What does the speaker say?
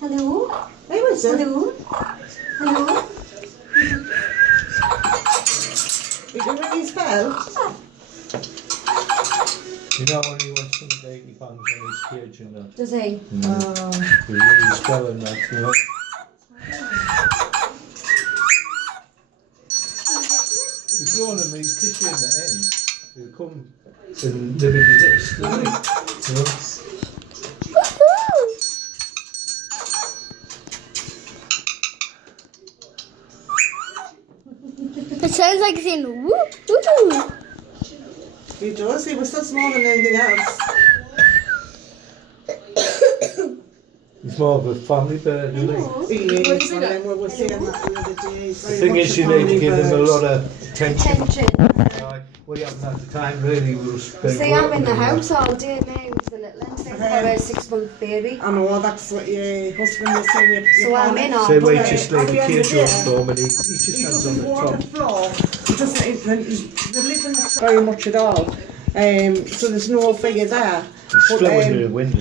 Hello? Hey, what's it? Hello? Hello? You can ring his bell? You know when he wants something that he finds on his cage and that. Does he? He rings his bell and that, you know. If you want him, he's kishy in the end. He'll come and live in your lips, doesn't he? You know? It sounds like saying woo woo. He does. He was so small than anything else. He's more of a family bird, isn't he? He is. And then we were saying that the other day. He's The very thing much is, a you need to family give him a bird. lot of attention. Attention. Like, we haven't had the time really. We were spending See, I'm in the working house all day now with the little one. They've got a 6-month baby. I know, that's what your husband was saying. So I'm in all So we day. just leave the cage open for him and he He just stands doesn't on the go on the top. floor. He doesn't even, they live in the very much at all. So there's no figure there. He's But, flowing through the window.